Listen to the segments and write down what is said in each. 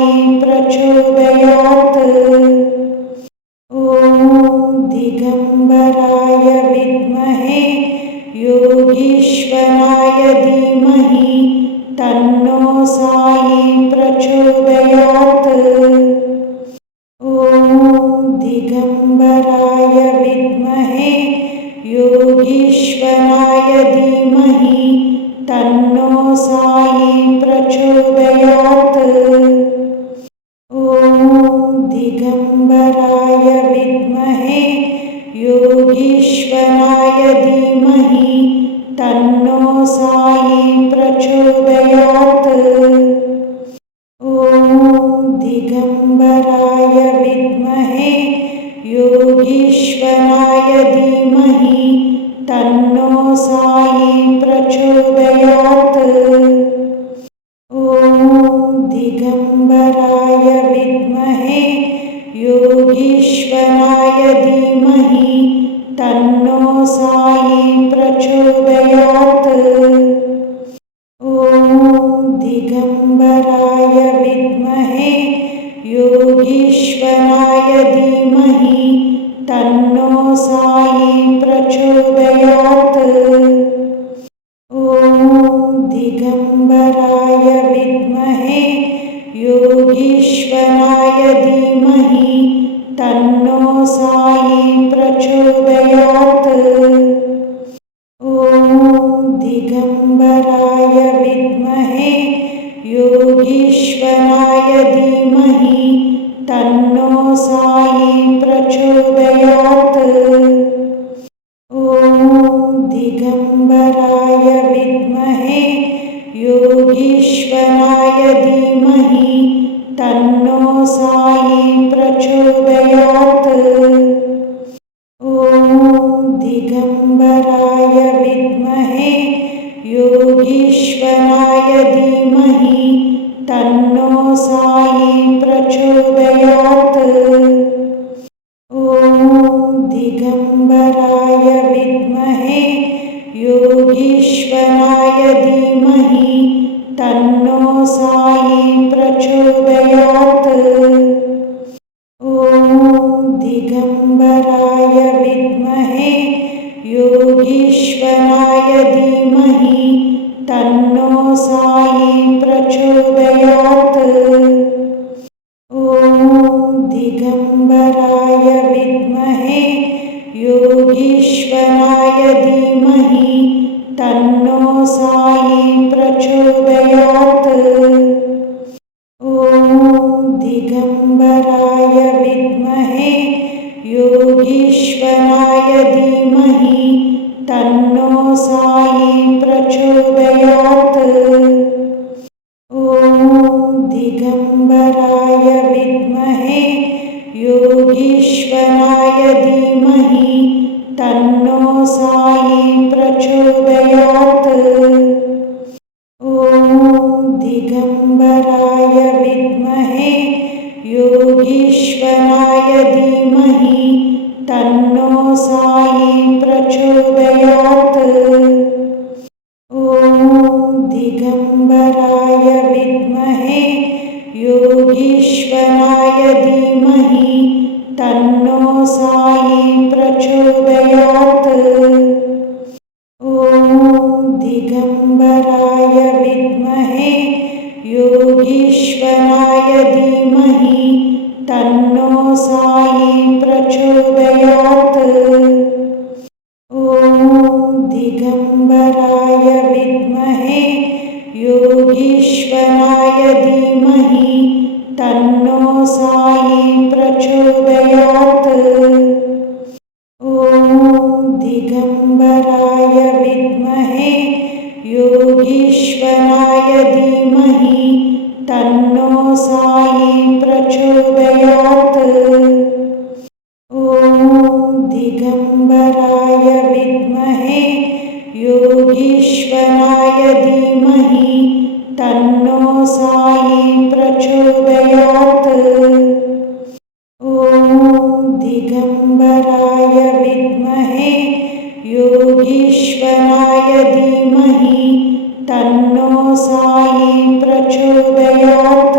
साई प्रचोदयात्। ॐ दिगम्बराय विद्महे योगीश्वराय धीमहि तन्नो साई प्रचोदयात्। ॐ दिगम्बराय विद्महे योगीश्वराय धीमहि तन्नो साई प्रचोदयात्। ॐ दिगम्बराय विद्महे योगीश्वराय धीमहि तन्नो साई प्रचोदयात्। ॐ दिगम्बराय विद्महे योगीश्वराय धीमहि तन्नो साई प्रचोदयात्। ॐ दिगम्बराय विद्महे योगीश्वराय धीमहि तन्नो साई प्रचोदयात्। ॐ दिगम्बराय विद्महे योगीश्वराय धीमहि तन्नो साई प्रचोदयात्। ॐ दिगम्बराय विद्महे योगीश्वराय धीमहि तन्नो साई प्रचोदयात्। ॐ दिगम्बराय विद्महे योगीश्वराय धीमहि तन्नो साई प्रचोदयात्। ॐ दिगम्बराय विद्महे योगीश्वराय धीमहि तन्नो साई प्रचोदयात्। ॐ दिगम्बराय विद्महे योगीश्वराय धीमहि तन्नो साई प्रचोदयात्। ॐ दिगम्बराय विद्महे योगीश्वराय धीमहि तन्नो साई प्रचोदयात्। ॐ दिगम्बराय विद्महे योगीश्वराय धीमहि तन्नो साई प्रचोदयात्। ॐ दिगम्बराय विद्महे योगीश्वराय धीमहि तन्नो साई प्रचोदयात्। ॐ दिगम्बराय विद्महे योगीश्वराय धीमहि तन्नो साई प्रचोदयात्। ॐ दिगम्बराय विद्महे योगीश्वराय धीमहि तन्नो साई प्रचोदयात्। ॐ दिगम्बराय विद्महे योगीश्वराय धीमहि तन्नो साई प्रचोदयात्। ॐ दिगम्बराय विद्महे योगीश्वराय धीमहि तन्नो साई प्रचोदयात्। ॐ दिगम्बराय विद्महे योगीश्वराय धीमहि तन्नो साई प्रचोदयात्। ॐ दिगम्बराय विद्महे योगीश्वराय धीमहि तन्नो साई प्रचोदयात्। ॐ दिगम्बराय विद्महे योगीश्वराय धीमहि तन्नो साई प्रचोदयात्। ॐ दिगम्बराय विद्महे योगीश्वराय धीमहि तन्नो साई प्रचोदयात्। ॐ दिगम्बराय विद्महे योगीश्वराय धीमहि तन्नो साई प्रचोदयात्।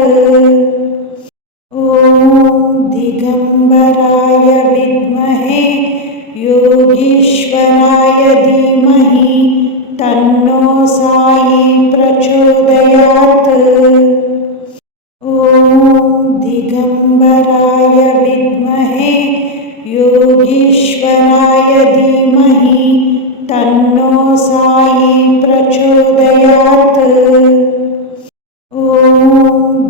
दिगम्बराय विद्महे योगीश्वराय धीमहि तन्नो साई प्रचोदयात्। ॐ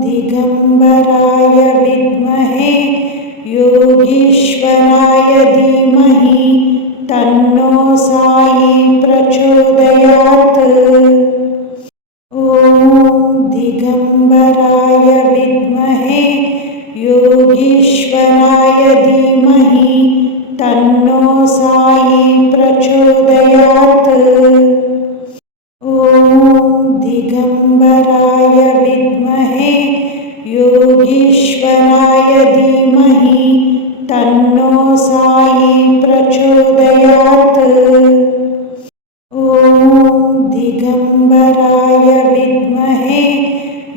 दिगम्बराय विद्महे योगीश्वराय धीमहि तन्नो साई प्रचोदयात्। ॐ दिगम्बराय विद्महे योगीश्वराय धीमहि तन्नो साई प्रचोदयात्। ॐ दिगम्बराय विद्महे योगीश्वराय धीमहि तन्नो साई प्रचोदयात्। ॐ दिगम्बराय विद्महे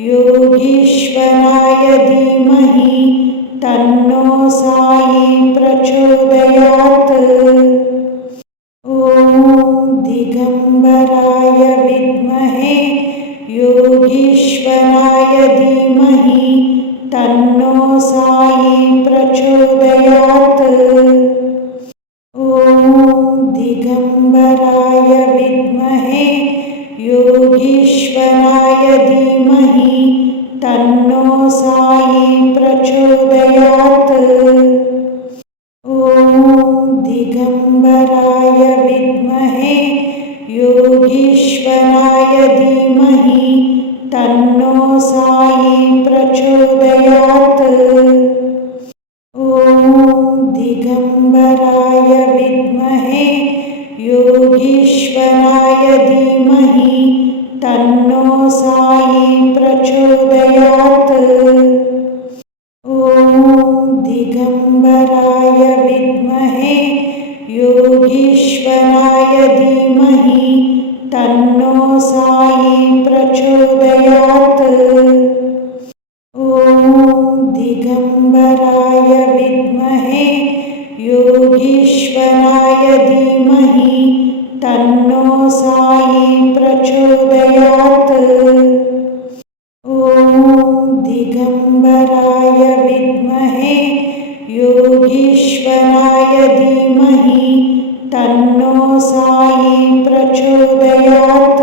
योगीश्वराय धीमहि तन्नो साई प्रचोदयात्। ॐ दिगम्बराय विद्महे योगीश्वराय धीमहि तन्नो साई प्रचोदयात्। ॐ दिगम्बराय विद्महे योगीश्वराय धीमहि तन्नो साई प्रचोदयात्। ॐ दिगम्बराय विद्महे योगीश्वराय धीमहि तन्नो साई प्रचोदयात्। ॐ दिगम्बराय विद्महे योगीश्वराय धीमहि तन्नो साई प्रचोदयात्। ॐ दिगम्बराय विद्महे योगीश्वराय धीमहि तन्नो साई प्रचोदयात्। ॐ दिगम्बराय विद्महे योगीश्वराय धीमहि तन्नो साई प्रचोदयात्। ॐ दिगम्बराय विद्महे योगीश्वराय धीमहि तन्नो साई प्रचोदयात्।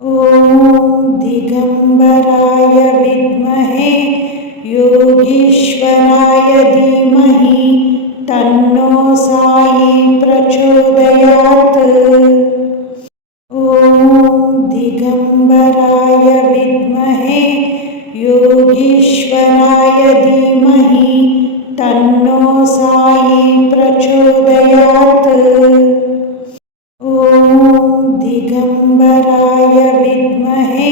ॐ दिगम्बराय विद्महे योगीश्वराय धीमहि तन्नो साई प्रचोदयात्। ॐ दिगम्बराय विद्महे योगीश्वराय धीमहि तन्नो साई प्रचोदयात्। ॐ दिगम्बराय विद्महे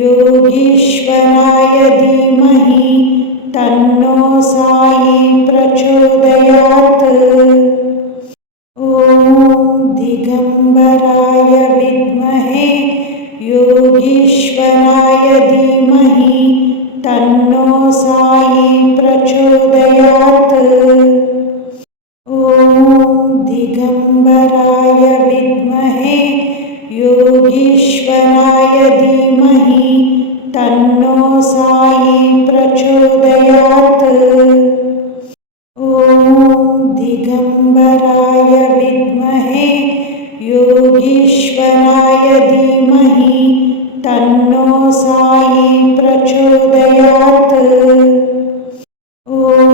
योगीश्वराय धीमहि तन्नो साई प्रचोदयात्। ॐ दिगम्बराय विद्महे योगीश्वराय धीमहि तन्नो साई प्रचोदयात्। ॐ दिगम्बराय विद्महे योगीश्वराय धीमहि तन्नो साई प्रचोदयात्। ॐ दिगम्बराय विद्महे योगीश्वराय धीमहि तन्नो साई प्रचोदयात्। ॐ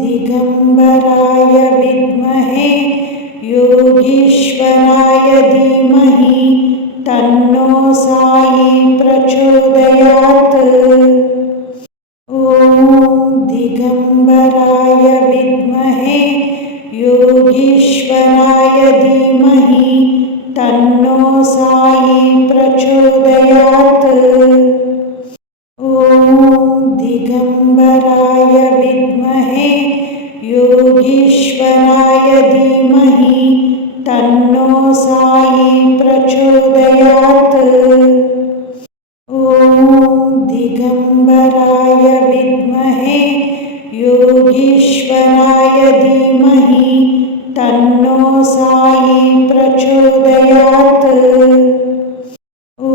दिगम्बराय विद्महे योगीश्वराय धीमहि तन्नो साई प्रचोदयात्। ॐ दिगम्बराय विद्महे योगीश्वराय धीमहि तन्नो साई प्रचोदयात्। ॐ दिगम्बराय विद्महे योगीश्वराय धीमहि तन्नो साई प्रचोदयात्। ॐ दिगम्बराय विद्महे योगीश्वराय धीमहि तन्नो साई प्रचोदयात्। ॐ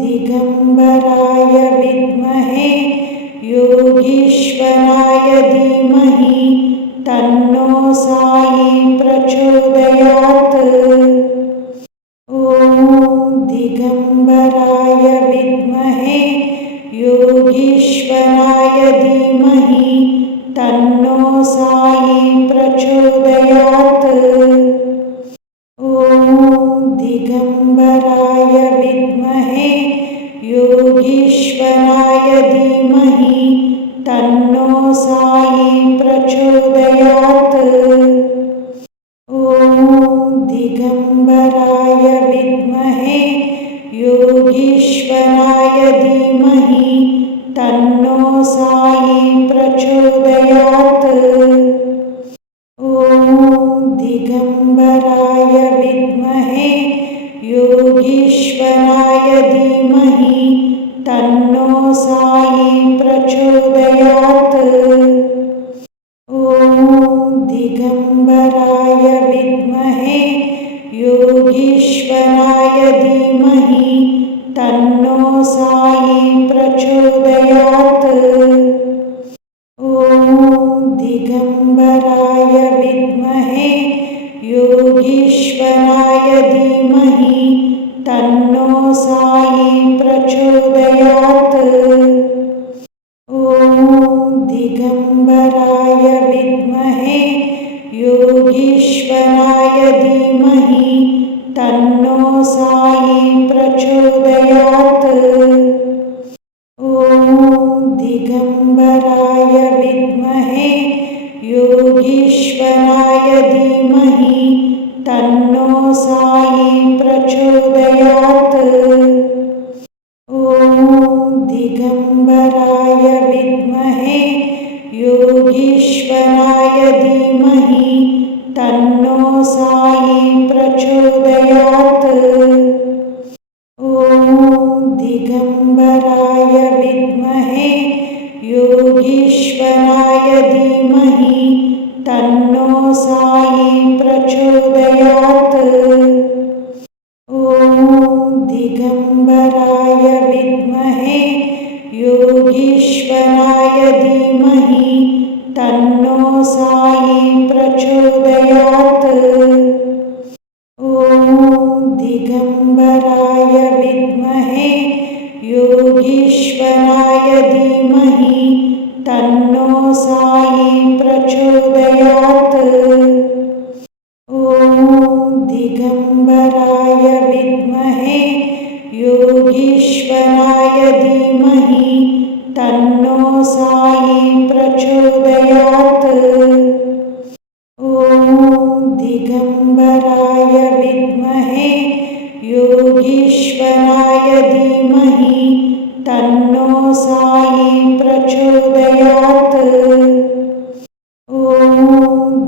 दिगम्बराय विद्महे योगीश्वराय धीमहि तन्नो साई प्रचोदयात्। ॐ दिगम्बराय विद्महे योगीश्वराय धीमहि तन्नो साई प्रचोदयात्। ॐ दिगम्बराय विद्महे योगीश्वराय धीमहि तन्नो साई प्रचोदयात्। ॐ दिगम्बराय विद्महे योगीश्वराय धीमहि तन्नो साई प्रचोदयात्। ॐ दिगम्बराय विद्महे योगीश्वराय धीमहि तन्नो साई प्रचोदयात्। ॐ दिगम्बराय विद्महे योगीश्वराय धीमहि तन्नो साई प्रचोदयात्। ॐ दिगम्बराय विद्महे योगीश्वराय धीमहि तन्नो साई प्रचोदयात्। ॐ दिगम्बराय विद्महे योगीश्वराय धीमहि तन्नो साई प्रचोदयात्। ॐ दिगम्बराय विद्महे योगीश्वराय धीमहि तन्नो साई प्रचोदयात्। ॐ दिगम्बराय विद्महे योगीश्वराय धीमहि तन्नो साई प्रचोदयात्। ॐ दिगम्बराय विद्महे योगीश्वराय धीमहि तन्नो साई प्रचोदयात्। ॐ दिगम्बराय विद्महे योगीश्वराय धीमहि तन्नो साई प्रचोदयात्। ॐ दिगम्बराय विद्महे योगीश्वराय धीमहि तन्नो साई प्रचोदयात्। ॐ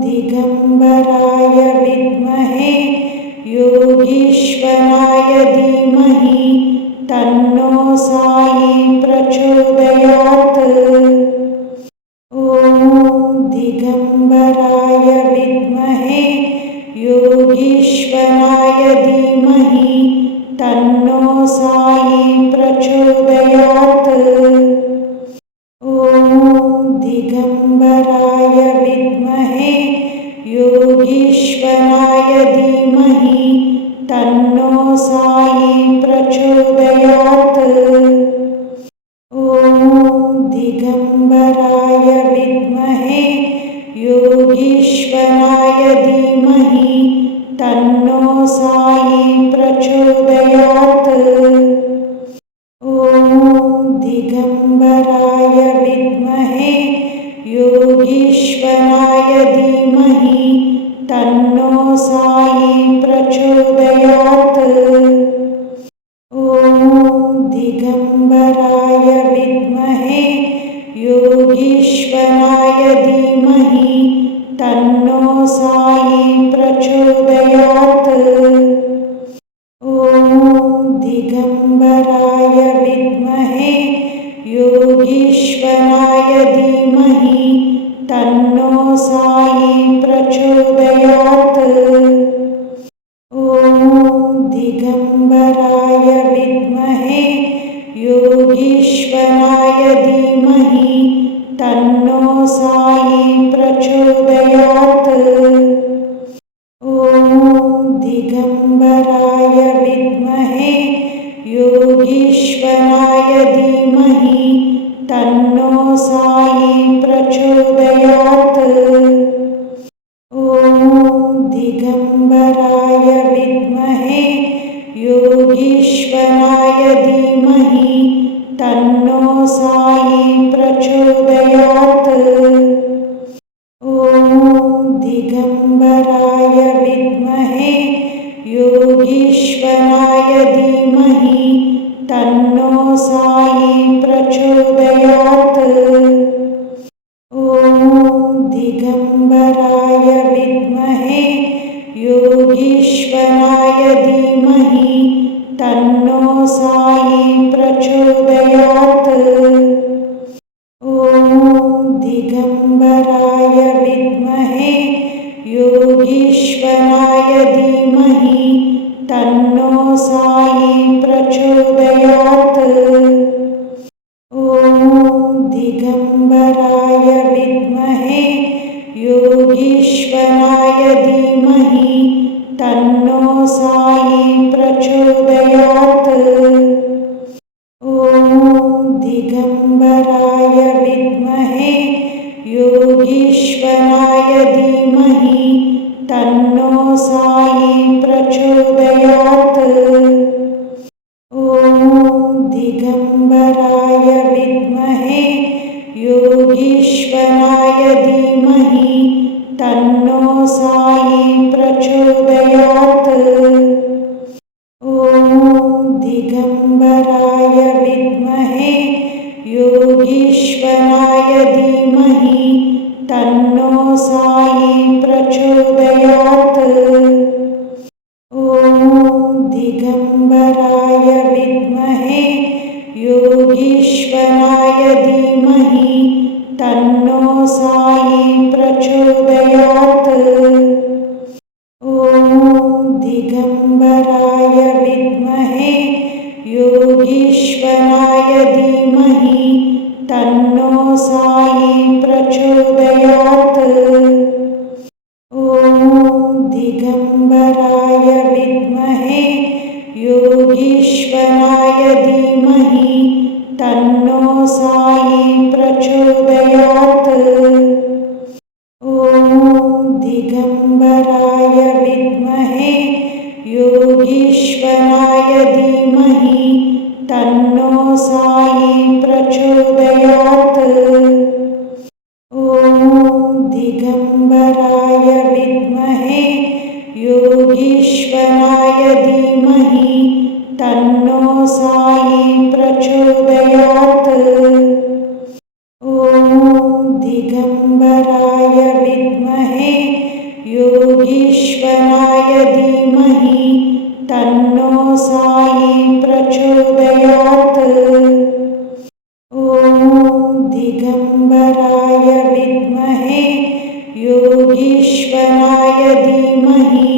दिगम्बराय विद्महे योगीश्वराय धीमहि तन्नो साई प्रचोदयात्। ॐ दिगम्बराय विद्महे योगीश्वराय धीमहि तन्नो साई प्रचोदयात्। ॐ दिगम्बराय विद्महे योगीश्वराय धीमहि तन्नो साई प्रचोदयात्। ॐ दिगम्बराय विद्महे योगीश्वराय धीमहि तन्नो साई प्रचोदयात्। ॐ दिगम्बराय विद्महे योगीश्वराय धीमहि तन्नो साई प्रचोदयात्। ॐ दिगम्बराय विद्महे योगीश्वराय धीमहि तन्नो साई प्रचोदयात्। ॐ दिगम्बराय विद्महे योगीश्वराय धीमहि तन्नो साई प्रचोदयात्। ॐ दिगम्बराय विद्महे योगीश्वराय धीमहि तन्नो साई प्रचोदयात्। ॐ दिगम्बराय विद्महे योगीश्वराय धीमहि तन्नो साई प्रचोदयात्। ॐ दिगम्बराय विद्महे योगीश्वराय धीमहि तन्नो साई प्रचोदयात्। ॐ दिगम्बराय विद्महे योगीश्वराय धीमहि तन्नो साई प्रचोदयात्। ॐ दिगम्बराय विद्महे योगीश्वराय धीमहि तन्नो साई प्रचोदयात्। ॐ दिगम्बराय विद्महे योगीश्वराय धीमहि तन्नो साई प्रचोदयात्। ॐ दिगम्बराय विद्महे योगीश्वराय धीमहि तन्नो साई प्रचोदयात्। ॐ दिगम्बराय विद्महे योगीश्वराय धीमहि तन्नो साई प्रचोदयात्। ॐ दिगम्बराय विद्महे योगीश्वराय धीमहि तन्नो साई प्रचोदयात्। ॐ दिगम्बराय विद्महे योगीश्वराय धीमहि तन्नो साई प्रचोदयात्। ॐ दिगम्बराय विद्महे योगीश्वराय धीमहि तन्नो साई प्रचोदयात्। ॐ दिगम्बराय विद्महे योगीश्वराय धीमहि तन्नो साई प्रचोदयात्। ॐ दिगम्बराय विद्महे योगीश्वराय धीमहि तन्नो साई प्रचोदयात्। ॐ दिगम्बराय विद्महे योगीश्वराय धीमहि तन्नो साई प्रचोदयात्। ॐ दिगम्बराय विद्महे योगीश्वराय धीमहि तन्नो साई प्रचोदयात्। ॐ दिगम्बराय विद्महे योगीश्वराय धीमहि तन्नो साई प्रचोदयात्। ॐ दिगम्बराय विद्महे योगीश्वराय धीमहि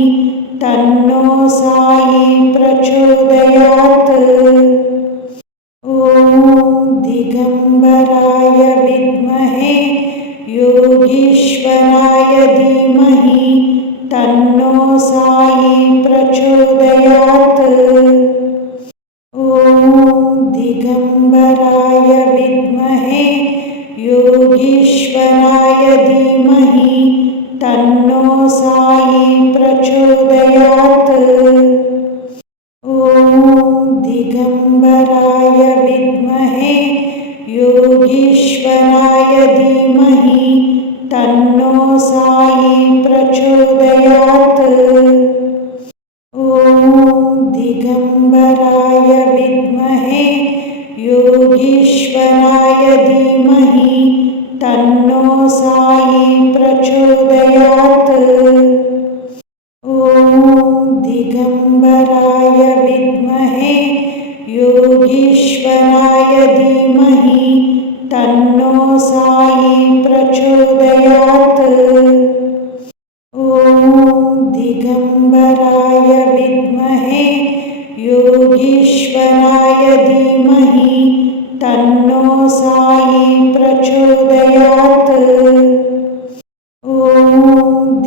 तन्नो साई प्रचोदयात्। ॐ दिगम्बराय विद्महे योगीश्वराय धीमहि तन्नो साई प्रचोदयात्। ॐ दिगम्बराय विद्महे योगीश्वराय धीमहि तन्नो साई प्रचोदयात्। ॐ दिगम्बराय विद्महे योगीश्वराय धीमहि तन्नो साई प्रचोदयात्। ॐ दिगम्बराय विद्महे योगीश्वराय धीमहि तन्नो साई प्रचोदयात्। ॐ दिगम्बराय विद्महे योगीश्वराय धीमहि तन्नो साई प्रचोदयात्। ॐ दिगम्बराय विद्महे योगीश्वराय धीमहि तन्नो साई प्रचोदयात्। ॐ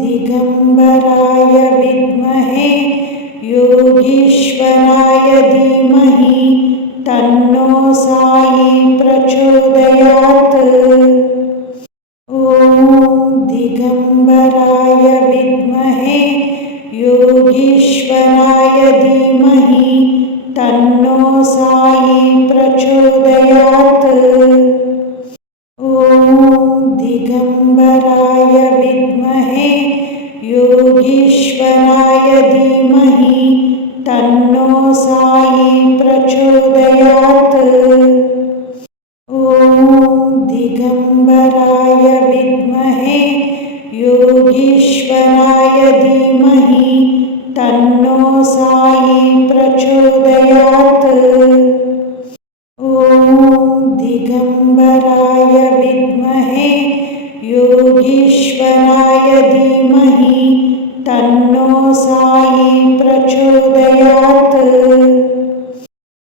दिगम्बराय विद्महे योगीश्वराय धीमहि तन्नो साई प्रचोदयात्। ॐ दिगम्बराय विद्महे योगीश्वराय धीमहि तन्नो साई प्रचोदयात्। ॐ दिगम्बराय विद्महे योगीश्वराय धीमहि तन्नो साई प्रचोदयात्। ॐ दिगम्बराय विद्महे योगीश्वराय धीमहि तन्नो साई प्रचोदयात्। ॐ दिगम्बराय विद्महे योगीश्वराय धीमहि तन्नो साई प्रचोदयात्।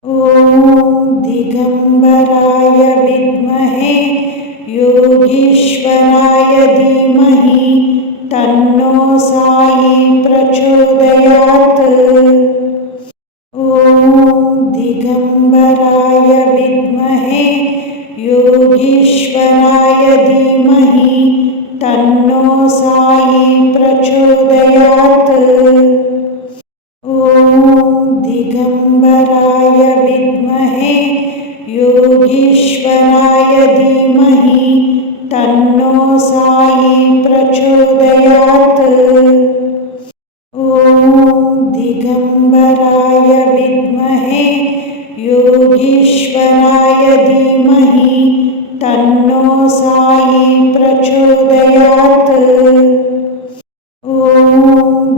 ॐ दिगम्बराय विद्महे योगीश्वराय धीमहि तन्नो साई प्रचोदयात्। ॐ दिगम्बराय विद्महे योगीश्वराय धीमहि तन्नो साई प्रचोदयात्। ॐ दिगम्बराय विद्महे योगीश्वराय धीमहि तन्नो साई प्रचोदयात्। ॐ दिगम्बराय विद्महे योगीश्वराय धीमहि तन्नो साई प्रचोदयात्। ॐ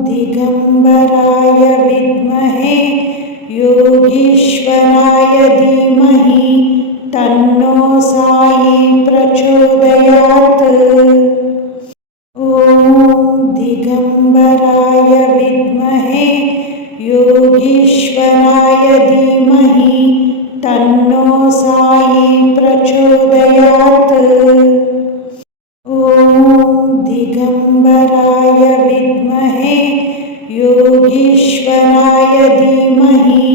दिगम्बराय विद्महे योगीश्वराय धीमहि तन्नो साई प्रचोदयात्। ॐ दिगम्बराय विद्महे योगीश्वराय धीमहि तन्नो साई प्रचोदयात्। ॐ दिगम्बराय विद्महे योगीश्वराय धीमहि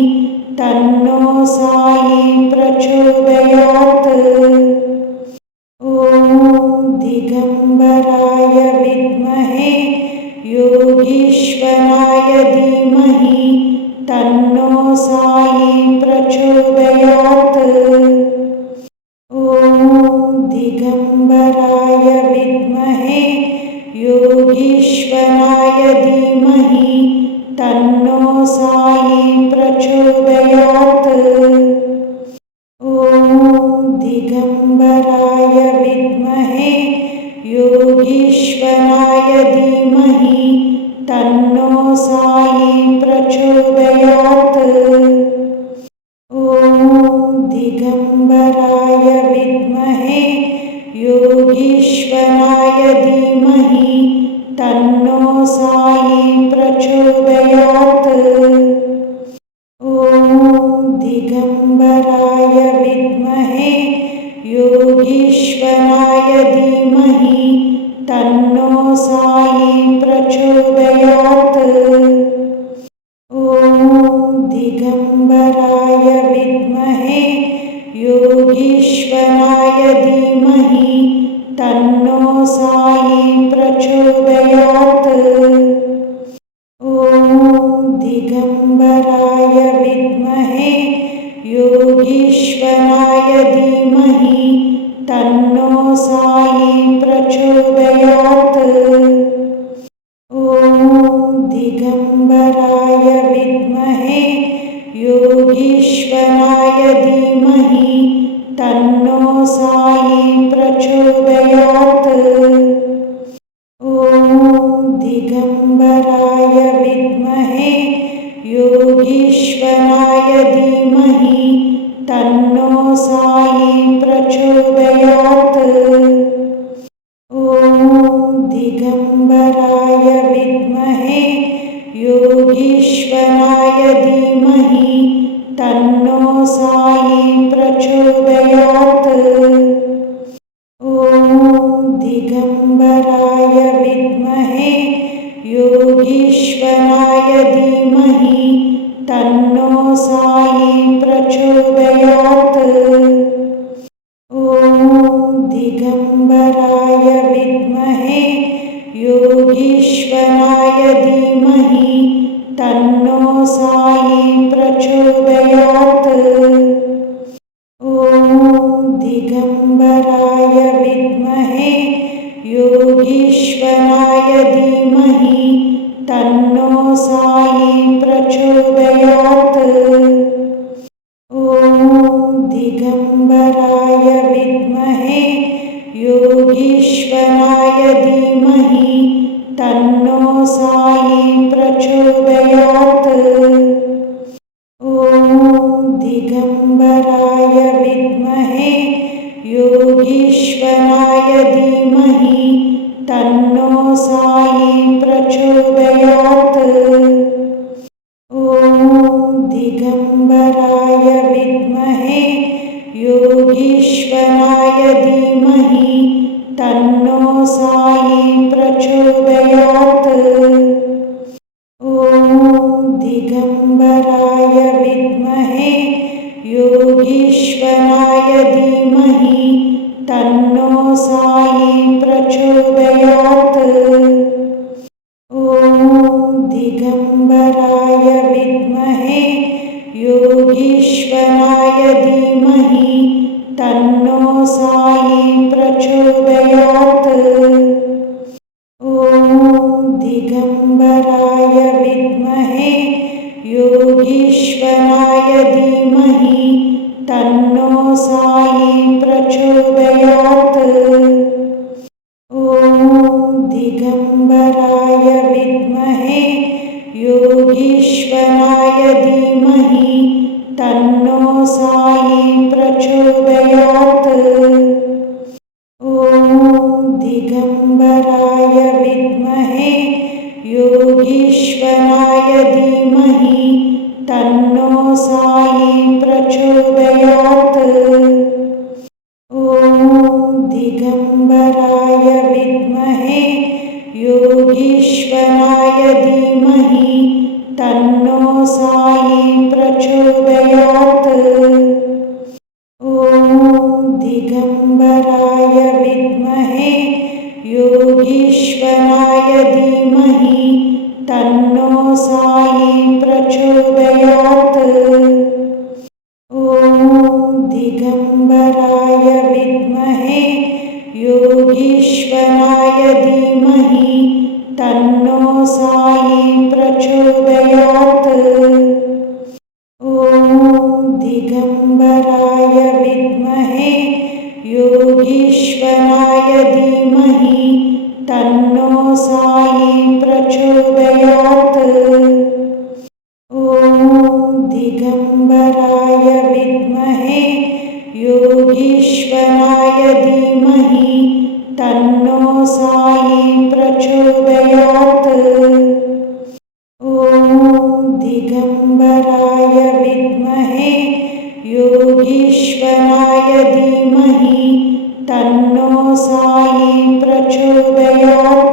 तन्नो साई प्रचोदयात्। ॐ दिगम्बराय विद्महे योगीश्वराय धीमहि तन्नो साई प्रचोदयात्। ॐ दिगम्बराय विद्महे योगीश्वराय धीमहि तन्नो साई प्रचोदयात्। ॐ दिगम्बराय विद्महे योगीश्वराय धीमहि तन्नो साई प्रचोदयात्। ॐ दिगम्बराय विद्महे योगीश्वराय धीमहि तन्नो साई प्रचोदयात्। ॐ दिगम्बराय विद्महे योगीश्वराय धीमहि तन्नो साई प्रचोदयात्। ॐ दिगम्बराय विद्महे योगीश्वराय धीमहि तन्नो साई प्रचोदयात्। ॐ दिगम्बराय विद्महे योगीश्वराय धीमहि तन्नो साई प्रचोदयात्। ॐ दिगम्बराय विद्महे योगीश्वराय धीमहि तन्नो साई प्रचोदयात्। ॐ दिगम्बराय विद्महे योगीश्वराय धीमहि तन्नो साई प्रचोदयात्। ॐ दिगम्बराय विद्महे योगीश्वराय धीमहि तन्नो साई प्रचोदयात्। ॐ दिगम्बराय विद्महे योगीश्वराय धीमहि तन्नो साई प्रचोदयात्। ॐ दिगम्बराय विद्महे योगीश्वराय धीमहि तन्नो साई प्रचोदयात्। ॐ दिगम्बराय विद्महे योगीश्वराय धीमहि तन्नो साई प्रचोदयात्। ॐ दिगम्बराय विद्महे योगीश्वराय धीमहि तन्नो साई प्रचोदयात्। ॐ दिगम्बराय विद्महे योगीश्वराय धीमहि तन्नो साई प्रचोदयात्। ॐ दिगम्बराय विद्महे योगीश्वराय धीमहि तन्नो साई प्रचोदयात्। ॐ दिगम्बराय विद्महे योगीश्वराय धीमहि तन्नो साई प्रचोदयात्। ॐ दिगम्बराय विद्महे योगीश्वराय धीमहि तन्नो साई प्रचोदयात्। ॐ दिगम्बराय विद्महे योगीश्वराय धीमहि तन्नो साई प्रचोदयात्। ॐ दिगम्बराय विद्महे योगीश्वराय धीमहि तन्नो साई प्रचोदयात्। ॐ दिगम्बराय विद्महे योगीश्वराय धीमहि तन्नो साई प्रचोदयात्। ॐ दिगम्बराय विद्महे योगीश्वराय धीमहि तन्नो साई प्रचोदयात्। ॐ दिगम्बराय विद्महे योगीश्वराय धीमहि तन्नो साई प्रचोदयात्। ॐ दिगम्बराय विद्महे योगीश्वराय धीमहि तन्नो साई प्रचोदयात्। ॐ दिगम्बराय विद्महे योगीश्वराय धीमहि तन्नो साई प्रचोदयात्। ॐ दिगम्बराय विद्महे योगीश्वराय धीमहि तन्नो साई प्रचोदयात्।